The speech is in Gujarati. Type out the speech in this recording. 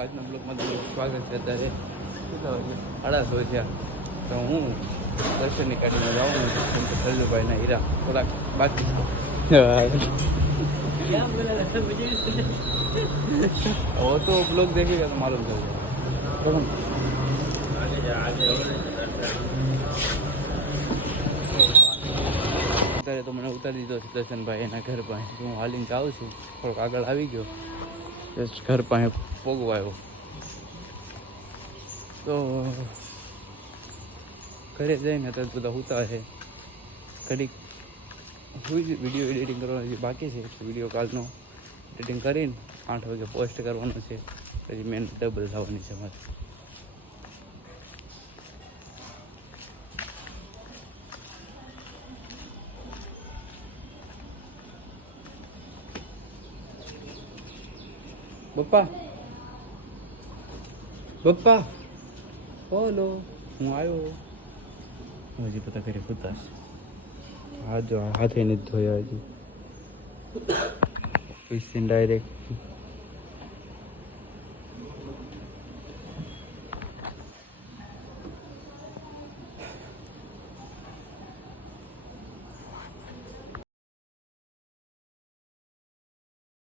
આજના બ્લોકમાં તમારું સ્વાગત છે અત્યારે. આળસ હોય છે. તો હું દર્શનની કાઢીને જાઉં છું. સલ્લુભાઈના હીરા થોડાક બાકી હવે તો બ્લોક દેખી ગયા તો માલુમ અત્યારે તો મને ઉતારી દીધો છે દર્શનભાઈ એના ઘર પાસે. હું હાલીને જાઉં છું. થોડોક આગળ આવી ગયો. જસ્ટ ઘર પાસે પોગવાયો. તો, ઘરે જઈને અત્યારે બધા ઉતા છે. ઘડીક હું વીડિયો એડિટિંગ કરવાનો જે બાકી છે વીડિયો કાલનો એડિટિંગ કરીને આઠ વાગે પોસ્ટ કરવાનો છે. પછી મેન ડબલ થવાની છે મારે પપ્પા? પપ્પા? બોલો. હું આવ્યો. હજી પતા કરી ખુદાશ હા જો હાથે નથી ધોયા હજી. પીસીને ડાયરેક્ટ